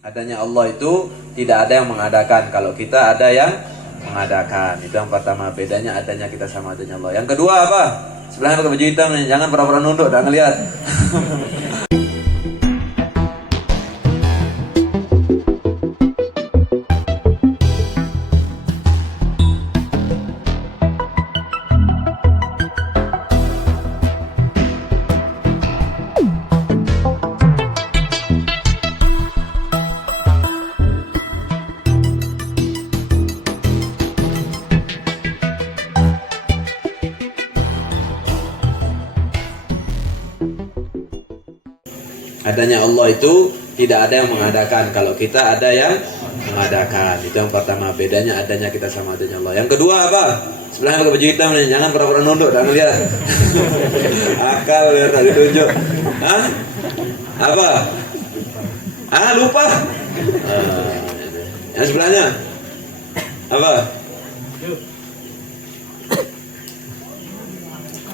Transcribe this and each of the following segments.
Adanya Allah itu tidak ada yang mengadakan. Kalau kita ada yang mengadakan. Itu yang pertama, bedanya adanya kita sama adanya Allah. Yang kedua apa? Sebelahnya pakai baju hitam nih. Jangan pura-pura nunduk dan ngeliat. Adanya Allah itu tidak ada yang mengadakan. Kalau kita ada yang mengadakan. Itu yang pertama, bedanya adanya kita sama adanya Allah. Yang kedua apa? Sebelahnya pakai baju hitam nih. Jangan pura-pura nunduk dan lihat. Akal ya, tak ditunjuk. Hah? Apa? Lupa. Yang sebelahnya apa?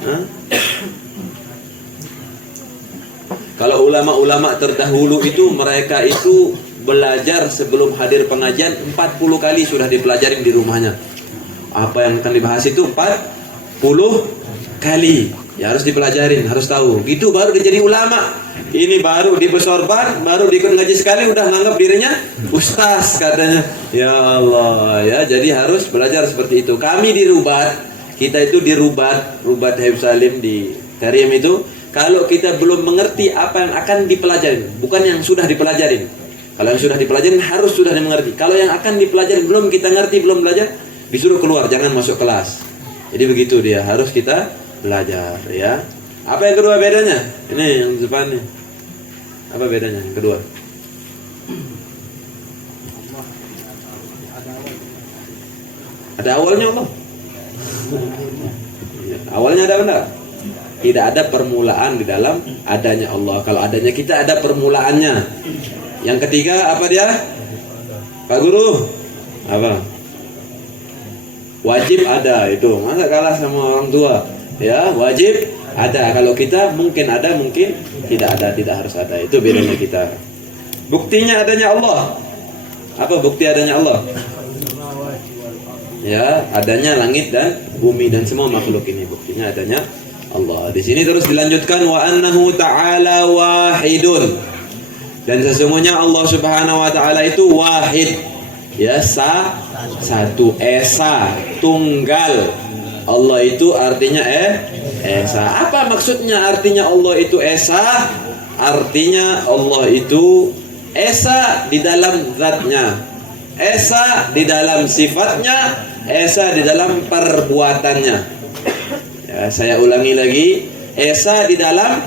Hah? Kalau ulama-ulama terdahulu itu, mereka itu belajar sebelum hadir pengajian 40 kali sudah dipelajarin di rumahnya. Apa yang akan dibahas itu 40 kali. Ya harus dipelajarin, harus tahu. Gitu baru dia jadi ulama. Ini baru di Besorban, baru diikut ngaji sekali udah nganggap dirinya ustaz katanya. Ya Allah, ya jadi harus belajar seperti itu. Kami di Rubat, kita itu di Rubat Habib Salim di Karim itu, kalau kita belum mengerti apa yang akan dipelajarin, bukan yang sudah dipelajarin. Kalau yang sudah dipelajarin harus sudah dimengerti. Kalau yang akan dipelajarin belum kita ngerti, belum belajar, disuruh keluar, jangan masuk kelas. Jadi begitu dia, harus kita belajar ya. Apa yang kedua bedanya? Ini yang depan nih. Apa bedanya yang kedua? Ada awalnya Allah. Awalnya ada benar? Tidak ada permulaan di dalam adanya Allah. Kalau adanya kita ada permulaannya. Yang ketiga apa dia? Pak Guru? Apa? Wajib ada itu. Masa kalah sama orang tua? Ya, wajib ada. Kalau kita mungkin ada, mungkin tidak ada, tidak harus ada. Itu bedanya kita. Buktinya adanya Allah. Apa bukti adanya Allah? Ya, adanya langit dan bumi dan semua makhluk ini. Buktinya adanya Allah. Di sini terus dilanjutkan wa annahu ta'ala wahidun. Dan sesungguhnya Allah Subhanahu wa taala itu wahid. Ya, satu, esa, tunggal. Allah itu artinya esa. Apa maksudnya artinya Allah itu esa? Artinya Allah itu esa di dalam zatnya, esa di dalam sifatnya, esa di dalam perbuatannya. Ya, saya ulangi lagi, esa di dalam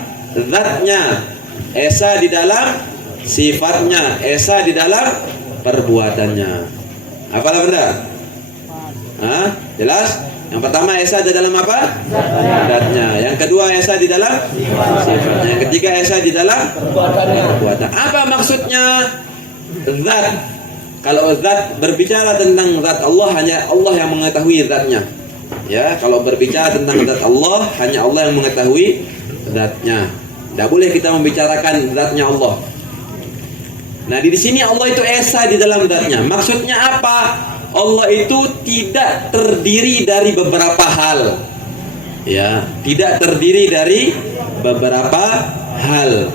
zatnya, esa di dalam sifatnya, esa di dalam perbuatannya. Apalah benda? Jelas? Yang pertama esa di dalam apa? Zatnya. Yang kedua esa di dalam sifatnya. Yang ketiga esa di dalam perbuatan. Apa maksudnya zat? Kalau zat berbicara tentang zat Allah, hanya Allah yang mengetahui zatnya. Ya, kalau berbicara tentang zat Allah, hanya Allah yang mengetahui zatnya. Tidak boleh kita membicarakan zatnya Allah. Nah, di sini Allah itu esa di dalam zatnya. Maksudnya apa? Allah itu tidak terdiri dari beberapa hal. Ya, tidak terdiri dari beberapa hal.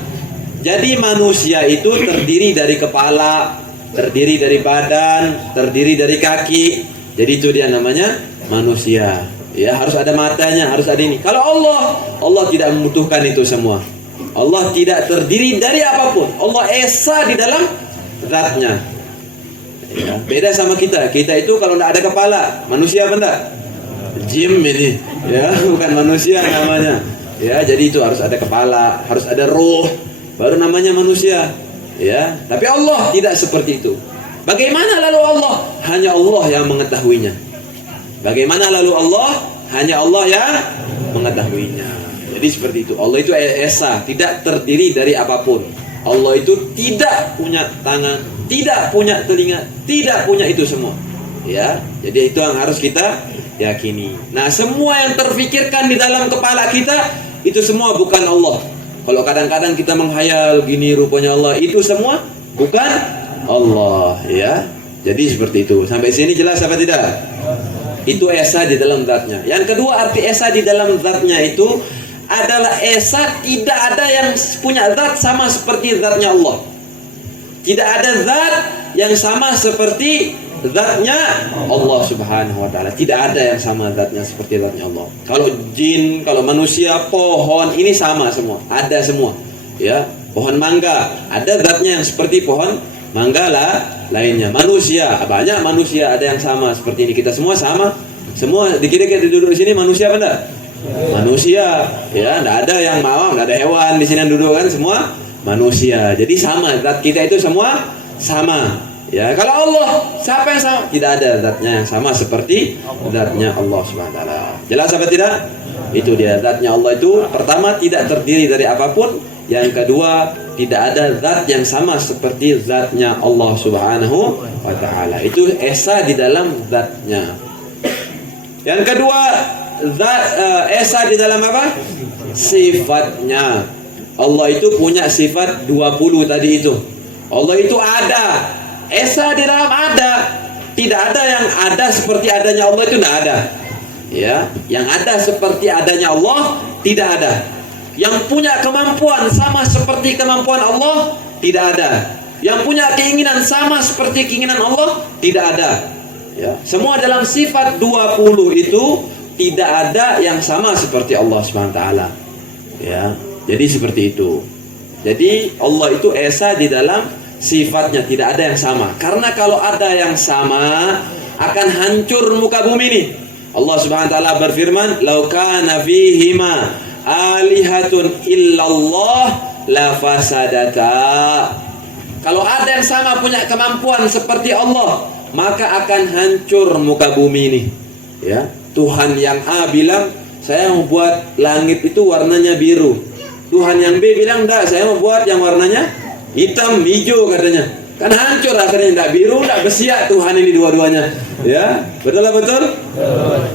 Jadi manusia itu terdiri dari kepala, terdiri dari badan, terdiri dari kaki. Jadi itu dia namanya manusia. Ya, harus ada matanya, harus ada ini. Kalau Allah tidak membutuhkan itu semua. Allah tidak terdiri dari apapun. Allah esa di dalam zatnya. Ya, beda sama kita. Kita itu kalau tidak ada kepala, manusia apa enggak? Jim ini, ya, bukan manusia namanya. Ya, jadi itu harus ada kepala, harus ada ruh, baru namanya manusia. Ya, tapi Allah tidak seperti itu. Bagaimana lalu Allah? Hanya Allah yang mengetahuinya. Bagaimana lalu Allah? Hanya Allah yang mengetahuinya. Jadi seperti itu. Allah itu esa, tidak terdiri dari apapun. Allah itu tidak punya tangan, tidak punya telinga, tidak punya itu semua. Ya, jadi itu yang harus kita yakini. Nah, semua yang terfikirkan di dalam kepala kita itu semua bukan Allah. Kalau kadang-kadang kita menghayal gini rupanya Allah, itu semua bukan Allah, ya. Jadi seperti itu. Sampai sini jelas apa tidak? Itu esa di dalam zatnya. Yang kedua, arti esa di dalam zatnya itu adalah esa tidak ada yang punya zat sama seperti zatnya Allah. Tidak ada zat yang sama seperti zatnya Allah Subhanahu wa ta'ala. Tidak ada yang sama zatnya seperti zatnya Allah. Kalau jin, kalau manusia, pohon, ini sama semua. Ada semua. Ya, pohon mangga, ada zatnya yang seperti pohon mangga lah lainnya. Manusia, banyak manusia ada yang sama seperti ini. Kita semua sama. Semua dikira-kira duduk di sini manusia apa enggak? Manusia, ya, enggak ada yang mawang, enggak ada hewan di sini yang duduk kan, semua manusia. Jadi sama, zat kita itu semua sama. Ya, kalau Allah, siapa yang sama? Tidak ada zatnya yang sama seperti zatnya Allah Subhanahu wa taala. Jelas apa tidak? Itu dia, zatnya Allah itu pertama tidak terdiri dari apapun, yang kedua tidak ada zat yang sama seperti zatnya Allah Subhanahu wa taala. Itu esa di dalam zatnya. Yang kedua, esa di dalam apa? Sifatnya. Allah itu punya sifat 20 tadi itu. Allah itu ada. Esa di dalam ada. Tidak ada yang ada seperti adanya Allah, itu tidak ada. Ya, yang ada seperti adanya Allah tidak ada. Yang punya kemampuan sama seperti kemampuan Allah tidak ada. Yang punya keinginan sama seperti keinginan Allah tidak ada. Ya, semua dalam sifat 20 itu tidak ada yang sama seperti Allah SWT. Ya, jadi seperti itu. Jadi Allah itu esa di dalam sifatnya, tidak ada yang sama. Karena kalau ada yang sama akan hancur muka bumi ini. Allah SWT berfirman, "Lau kana fihima alihatun illallah la fasadata." Kalau ada yang sama punya kemampuan seperti Allah, maka akan hancur muka bumi ini. Ya, Tuhan yang A bilang, "Saya mau buat langit itu warnanya biru." Tuhan yang B bilang, "Enggak, saya mau buat yang warnanya hitam, hijau," katanya. Kan hancur akhirnya, enggak biru, enggak bersiap Tuhan ini dua-duanya. Ya, betul lah, betul?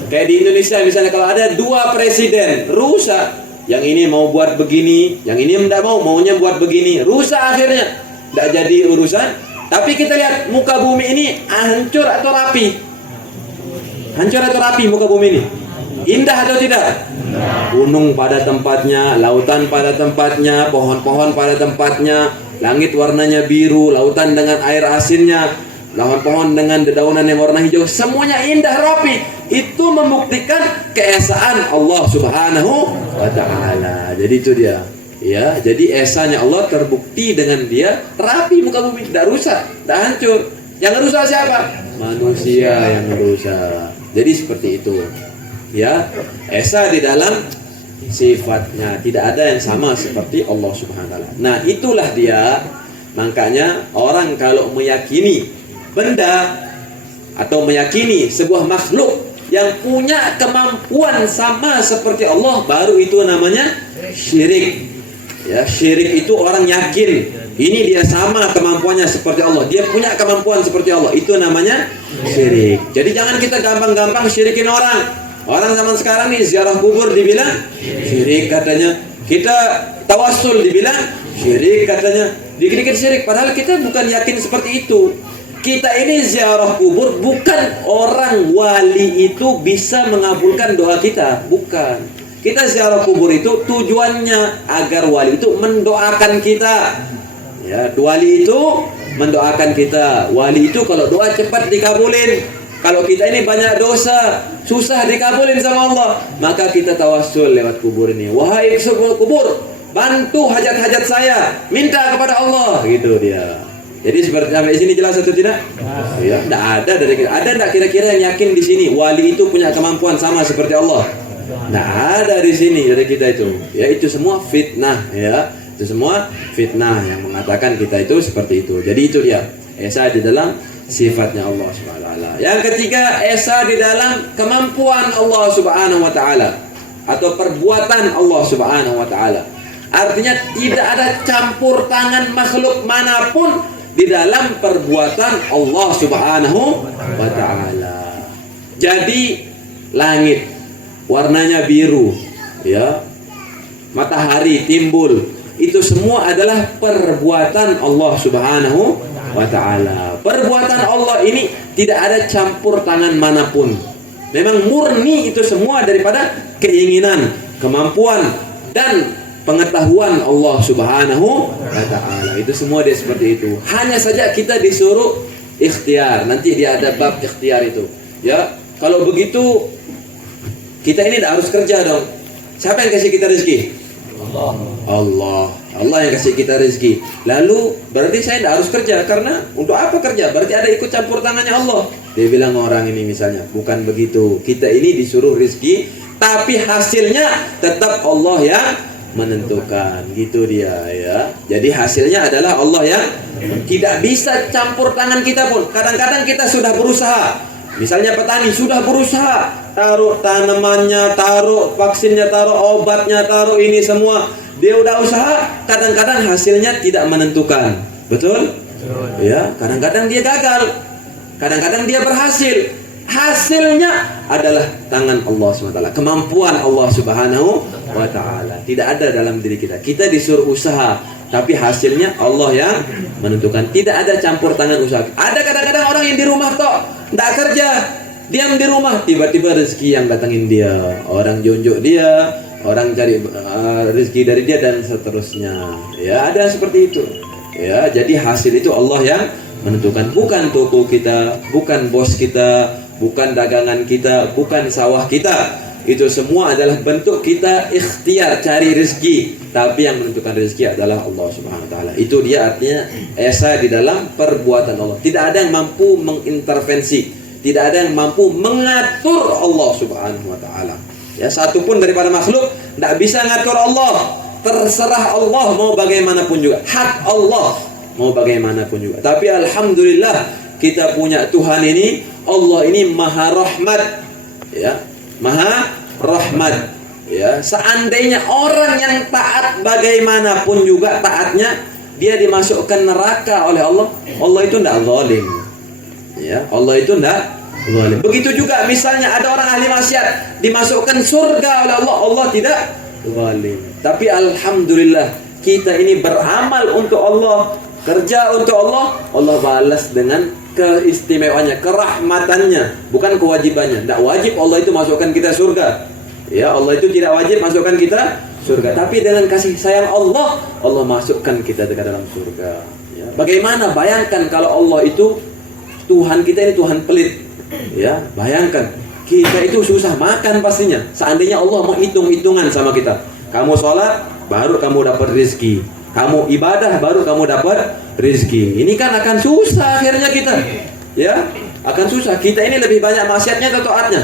Kayak di Indonesia misalnya kalau ada 2 presiden, rusak. Yang ini mau buat begini, yang ini enggak mau, maunya buat begini. Rusak akhirnya. Enggak jadi urusan. Tapi kita lihat muka bumi ini hancur atau rapi? Hancur atau rapi muka bumi ini? Indah atau tidak? Gunung pada tempatnya, lautan pada tempatnya, pohon-pohon pada tempatnya, langit warnanya biru, lautan dengan air asinnya, pohon dengan dedaunan yang warna hijau, semuanya indah rapi. Itu membuktikan keesaan Allah Subhanahu wa ta'ala. Jadi itu dia. Ya, jadi esanya Allah terbukti dengan dia rapi muka bumi, tidak rusak, tidak hancur. Yang rusak siapa? Manusia yang rusak. Jadi seperti itu. Ya, esa di dalam sifatnya, tidak ada yang sama seperti Allah Subhanahu wa taala. Nah, itulah dia. Makanya orang kalau meyakini benda atau meyakini sebuah makhluk yang punya kemampuan sama seperti Allah, baru itu namanya syirik. Ya, syirik itu orang yakin ini dia sama kemampuannya seperti Allah, dia punya kemampuan seperti Allah, itu namanya syirik. Jadi jangan kita gampang-gampang syirikin orang. Orang zaman sekarang nih ziarah kubur dibilang syirik katanya. Kita tawassul dibilang syirik katanya. Dikit-dikit syirik, padahal kita bukan yakin seperti itu. Kita ini ziarah kubur bukan orang wali itu bisa mengabulkan doa kita, bukan. Kita ziarah kubur itu tujuannya agar wali itu mendoakan kita. Ya, wali itu mendoakan kita. Wali itu kalau doa cepat dikabulin. Kalau kita ini banyak dosa, susah dikabulin sama Allah, maka kita tawassul lewat kubur ini. Wahai sebuah kubur, bantu hajat-hajat saya, minta kepada Allah. Gitu dia. Jadi seperti sampai sini jelas atau tidak? Ya, tidak ada dari kita. Ada tidak kira-kira yang yakin di sini wali itu punya kemampuan sama seperti Allah? Tidak ada di sini dari kita itu. Ya, itu semua fitnah, ya. Itu semua fitnah yang mengatakan kita itu seperti itu. Jadi itu dia. Esa di dalam sifatnya Allah Subhanahu wa taala. Yang ketiga, esa di dalam kemampuan Allah Subhanahu wa taala atau perbuatan Allah Subhanahu wa taala. Artinya tidak ada campur tangan makhluk manapun di dalam perbuatan Allah Subhanahu wa taala. Jadi langit warnanya biru, ya. Matahari timbul, itu semua adalah perbuatan Allah Subhanahu wa ta'ala. Perbuatan Allah ini tidak ada campur tangan manapun. Memang murni itu semua daripada keinginan, kemampuan, dan pengetahuan Allah Subhanahu wa ta'ala. Itu semua dia seperti itu. Hanya saja kita disuruh ikhtiar. Nanti dia ada bab ikhtiar itu. Ya, kalau begitu kita ini tidak harus kerja dong. Siapa yang kasih kita rezeki? Allah yang kasih kita rezeki. Lalu berarti saya tidak harus kerja. Karena untuk apa kerja? Berarti ada ikut campur tangannya Allah. Dia bilang orang ini misalnya, bukan begitu. Kita ini disuruh rezeki, tapi hasilnya tetap Allah yang menentukan. Gitu dia ya. Jadi hasilnya adalah Allah yang tidak bisa campur tangan kita pun. Kadang-kadang kita sudah berusaha. Misalnya petani sudah berusaha, taruh tanamannya, taruh vaksinnya, taruh obatnya, taruh ini semua. Dia udah usaha, kadang-kadang hasilnya tidak menentukan. Betul? Ya, kadang-kadang dia gagal. Kadang-kadang dia berhasil. Hasilnya adalah tangan Allah SWT, kemampuan Allah Subhanahu wa ta'ala. Tidak ada dalam diri kita. Kita disuruh usaha, tapi hasilnya Allah yang menentukan. Tidak ada campur tangan usaha. Ada kadang-kadang orang yang di rumah toh, tidak kerja, diam di rumah, tiba-tiba rezeki yang datangin dia, orang jonjok dia, orang cari rezeki dari dia dan seterusnya. Ya, ada seperti itu. Ya, jadi hasil itu Allah yang menentukan, bukan toko kita, bukan bos kita, bukan dagangan kita, bukan sawah kita. Itu semua adalah bentuk kita ikhtiar cari rezeki, tapi yang menentukan rezeki adalah Allah Subhanahu wa taala. Itu dia artinya esa di dalam perbuatan Allah. Tidak ada yang mampu mengintervensi, tidak ada yang mampu mengatur Allah Subhanahu wa taala. Ya, satu pun daripada makhluk tidak bisa ngatur Allah. Terserah Allah mau bagaimanapun juga. Hak Allah mau bagaimanapun juga. Tapi alhamdulillah kita punya Tuhan ini, Allah ini Maha Rahmat. Ya, Maha Rahmat. Ya, seandainya orang yang taat bagaimanapun juga taatnya, dia dimasukkan neraka oleh Allah, Allah itu tidak zalim. Ya, Allah itu tidak zalim. Begitu juga misalnya ada orang ahli maksiat dimasukkan surga oleh Allah, Allah tidak zalim. Tapi alhamdulillah kita ini beramal untuk Allah, kerja untuk Allah, Allah balas dengan keistimewaannya, kerahmatannya, bukan kewajibannya. Tidak wajib Allah itu masukkan kita surga. Ya, Allah itu tidak wajib masukkan kita surga. Tapi dengan kasih sayang Allah, Allah masukkan kita ke dalam surga. Ya, bagaimana? Bayangkan kalau Allah itu Tuhan kita ini Tuhan pelit. Ya, bayangkan kita itu susah makan pastinya. Seandainya Allah mau hitung-hitungan sama kita. Kamu sholat, baru kamu dapat rezeki. Kamu ibadah, baru kamu dapat rezeki. Ini kan akan susah akhirnya kita. Ya, akan susah. Kita ini lebih banyak maksiatnya atau taatnya?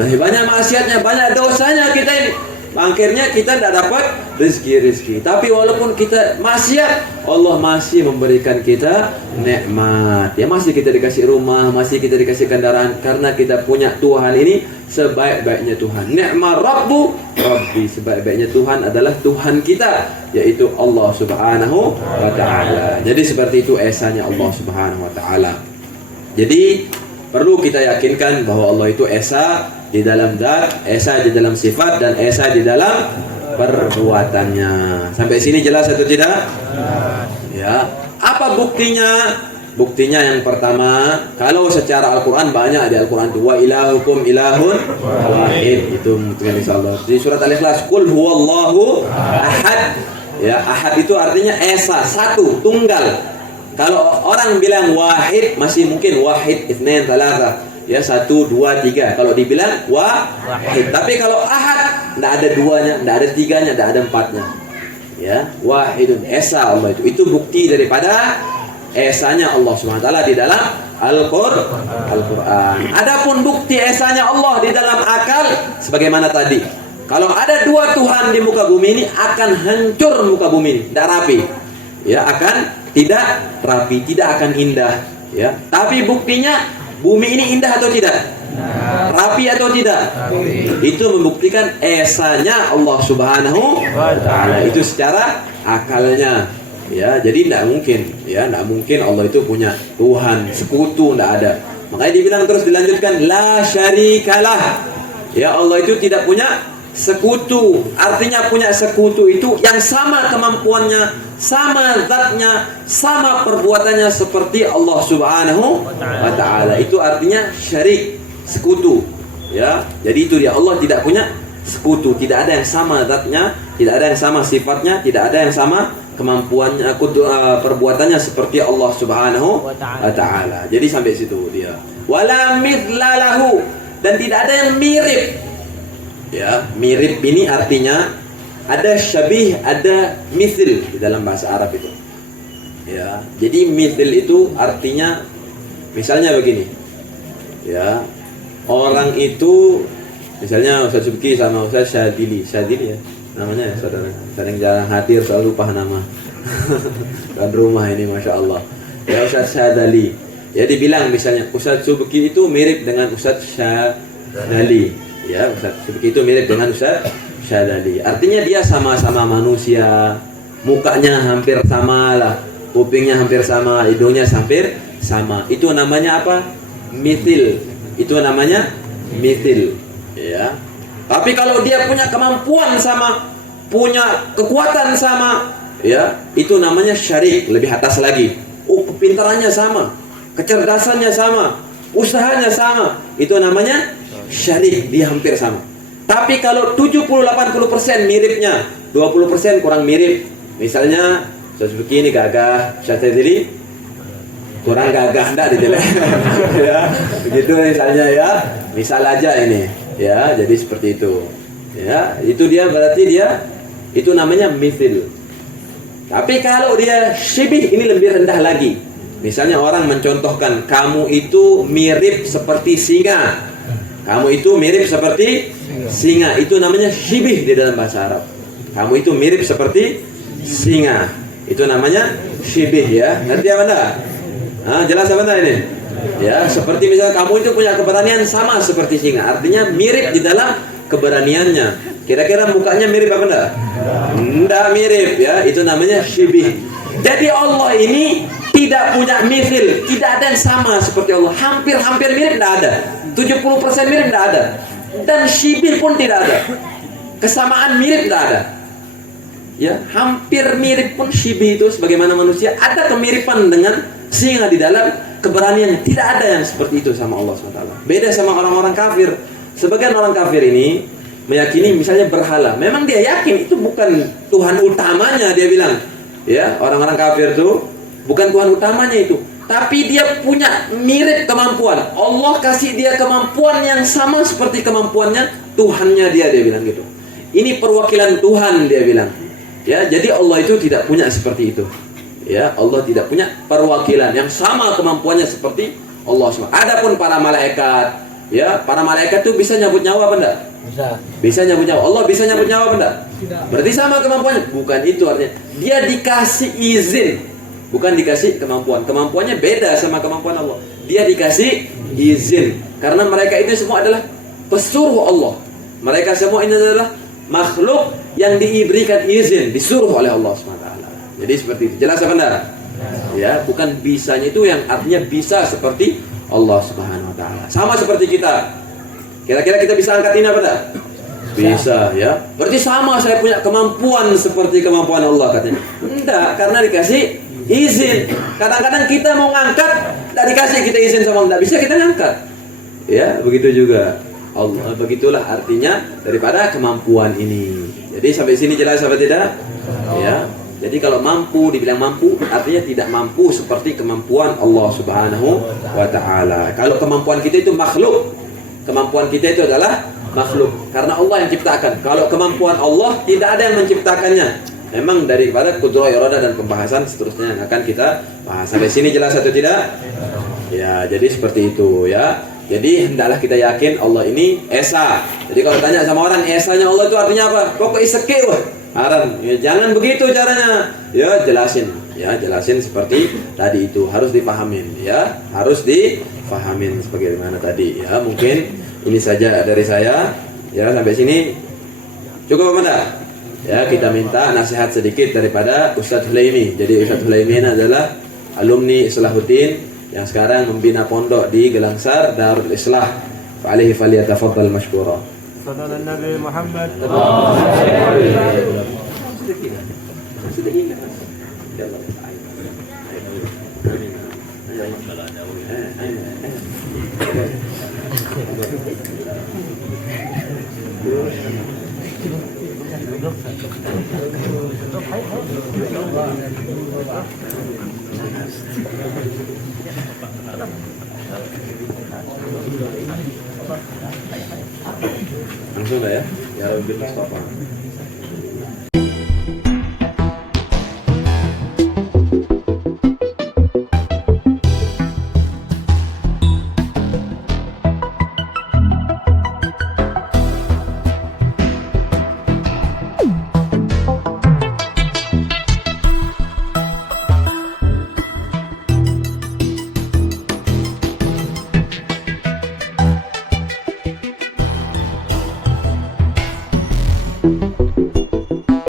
Lebih banyak maksiatnya, banyak dosanya kita ini. Akhirnya kita tidak dapat rezeki. Tapi walaupun kita maksiat, Allah masih memberikan kita nikmat. Ya, masih kita dikasih rumah, masih kita dikasih kendaraan, karena kita punya Tuhan ini sebaik-baiknya Tuhan. Ni'ma Rabbu Rabbi, sebaik-baiknya Tuhan adalah Tuhan kita, yaitu Allah Subhanahu wa ta'ala. Jadi seperti itu esanya Allah Subhanahu wa ta'ala. Jadi perlu kita yakinkan bahwa Allah itu esa di dalam zat, esa di dalam sifat, dan esa di dalam perbuatannya. Sampai sini jelas atau tidak? Ya. Apa buktinya? Buktinya yang pertama, kalau secara Al-Quran banyak di Al-Quran itu wa ilahukum ilahun wahid. Itu mungkin insyaallah di surat Al-Ikhlas, qul huwallahu ahad. Ya, ahad itu artinya esa, satu, tunggal. Kalau orang bilang wahid, masih mungkin wahid, itsnain, tsalatsa. Ya, 1, 2, 3. Kalau dibilang wahid. Tapi kalau ahad, tidak ada duanya, tidak ada tiganya, tidak ada empatnya. Ya, wahidun, esa Allah itu. Itu bukti daripada esanya Allah SWT di dalam Al-Quran. Adapun bukti esanya Allah di dalam akal, sebagaimana tadi. Kalau ada dua Tuhan di muka bumi ini, akan hancur muka bumi ini, tidak rapi. Ya, akan tidak rapi, tidak akan indah. Ya, tapi buktinya bumi ini indah atau tidak? Rapi atau tidak? Itu membuktikan esanya Allah Subhanahu wa ta'ala. Itu secara akalnya. Ya, jadi tidak mungkin, ya, tidak mungkin Allah itu punya Tuhan sekutu, tidak ada. Makanya dibilang terus dilanjutkan la syarikalah. Ya, Allah itu tidak punya sekutu. Artinya punya sekutu itu yang sama kemampuannya, sama zatnya, sama perbuatannya seperti Allah Subhanahu wa ta'ala. Itu artinya syarik, sekutu. Ya, jadi itu dia, Allah tidak punya sekutu, tidak ada yang sama zatnya, tidak ada yang sama sifatnya, tidak ada yang sama kemampuannya, perbuatannya seperti Allah Subhanahu wa ta'ala. Jadi sampai situ dia. Wala mithla dan tidak ada yang mirip. Ya, mirip ini artinya ada syabih, ada mithil di dalam bahasa Arab itu. Ya, jadi mithil itu artinya misalnya begini. Ya, orang itu misalnya Ustaz Subki sama Ustaz Syadili ya namanya ya, saudara. Sering jarang hadir, selalu lupa nama. Dan rumah ini Masya Allah. Ya, Ustaz Syadali. Ya, dibilang misalnya Ustaz Subki itu mirip dengan Ustaz Syadali. Ya, Ustaz Subki itu mirip dengan Ustaz Syadali. Artinya dia sama-sama manusia, mukanya hampir sama lah, kupingnya hampir sama, hidungnya hampir sama. Itu namanya apa? Mithil. Itu namanya mithil. Ya. Tapi kalau dia punya kemampuan sama, punya kekuatan sama, ya, itu namanya syarik, lebih atas lagi. Oh, kepintarannya sama, kecerdasannya sama, usahanya sama. Itu namanya syarik, dia hampir sama. Tapi kalau 70-80% miripnya, 20% kurang mirip. Misalnya Ustaz begini gagah, Ustaz jadi kurang gagah, enggak dijelek. Ya, begitu misalnya ya. Misal aja ini, ya, jadi seperti itu. Ya, itu dia berarti dia itu namanya mithil. Tapi kalau dia syibih, ini lebih rendah lagi. Misalnya orang mencontohkan, kamu itu mirip seperti singa. Kamu itu mirip seperti singa. Itu namanya syibih di dalam bahasa Arab. Kamu itu mirip seperti singa. Itu namanya syibih, ya. Ngerti apa enggak? Jelas apa enggak ini? Ya, seperti misalnya kamu itu punya keberanian sama seperti singa. Artinya mirip di dalam keberaniannya. Kira-kira mukanya mirip apa enggak? Enggak mirip, ya. Itu namanya syibih. Jadi Allah ini tidak punya mithil, tidak ada yang sama seperti Allah. Hampir-hampir mirip tidak ada. 70% mirip tidak ada. Dan syibih pun tidak ada. Kesamaan mirip tidak ada. Ya, hampir mirip pun syibih itu sebagaimana manusia ada kemiripan dengan singa di dalam keberaniannya. Tidak ada yang seperti itu sama Allah SWT. Beda sama orang-orang kafir. Sebagian orang kafir ini meyakini misalnya berhala. Memang dia yakin itu bukan Tuhan utamanya, dia bilang. Ya, orang-orang kafir itu bukan Tuhan utamanya itu, tapi dia punya mirip kemampuan. Allah kasih dia kemampuan yang sama seperti kemampuannya Tuhannya dia bilang gitu. Ini perwakilan Tuhan, dia bilang. Ya, jadi Allah itu tidak punya seperti itu. Ya, Allah tidak punya perwakilan yang sama kemampuannya seperti Allah SWT. Adapun para malaikat, ya, para malaikat itu bisa nyabut nyawa apa enggak? Bisa nyabut nyawa. Allah bisa nyabut nyawa apa enggak? Berarti sama kemampuannya? Bukan itu artinya. Dia dikasih izin, bukan dikasih kemampuan. Kemampuannya beda sama kemampuan Allah. Dia dikasih izin. Karena mereka itu semua adalah pesuruh Allah. Mereka semua ini adalah makhluk yang diberikan izin, disuruh oleh Allah SWT. Jadi seperti itu. Jelas apa enggak? Ya, bukan bisanya itu yang artinya bisa seperti Allah Subhanahu wa taala. Sama seperti kita. Kira-kira kita bisa angkat ini apa enggak? Bisa, ya. Berarti sama saya punya kemampuan seperti kemampuan Allah katanya. Enggak, karena dikasih izin. Kadang-kadang kita mau ngangkat, enggak dikasih kita izin sama Allah, enggak bisa kita ngangkat. Ya, begitu juga. Allah, begitulah artinya daripada kemampuan ini. Jadi sampai sini jelas apa tidak? Ya. Jadi kalau mampu, dibilang mampu, artinya tidak mampu seperti kemampuan Allah Subhanahu wa ta'ala. Kalau kemampuan kita itu makhluk, kemampuan kita itu adalah makhluk, karena Allah yang ciptakan. Kalau kemampuan Allah, tidak ada yang menciptakannya. Memang daripada kudrah iradah dan pembahasan seterusnya yang akan kita bahas. Sampai sini jelas atau tidak? Ya, jadi seperti itu ya. Jadi hendaklah kita yakin Allah ini Esa. Jadi kalau tanya sama orang, Esanya Allah itu artinya apa? Kok iseke wah? Haram. Ya, jangan begitu caranya. Ya, jelasin. Ya, jelasin seperti tadi itu. Harus dipahamin. Ya, harus dipahamin sebagaimana tadi. Ya, mungkin ini saja dari saya. Ya, sampai sini cukup apa enggak? Ya, kita minta nasihat sedikit daripada Ustadz Hulaimi. Jadi Ustadz Hulaimi adalah alumni Islahuddin yang sekarang membina pondok di Gelangsar Darul Islah. Fa'alihi falyatafaddal mashkura. صلى على النبي محمد. Langsung lah ya, ya lebih Mustafa.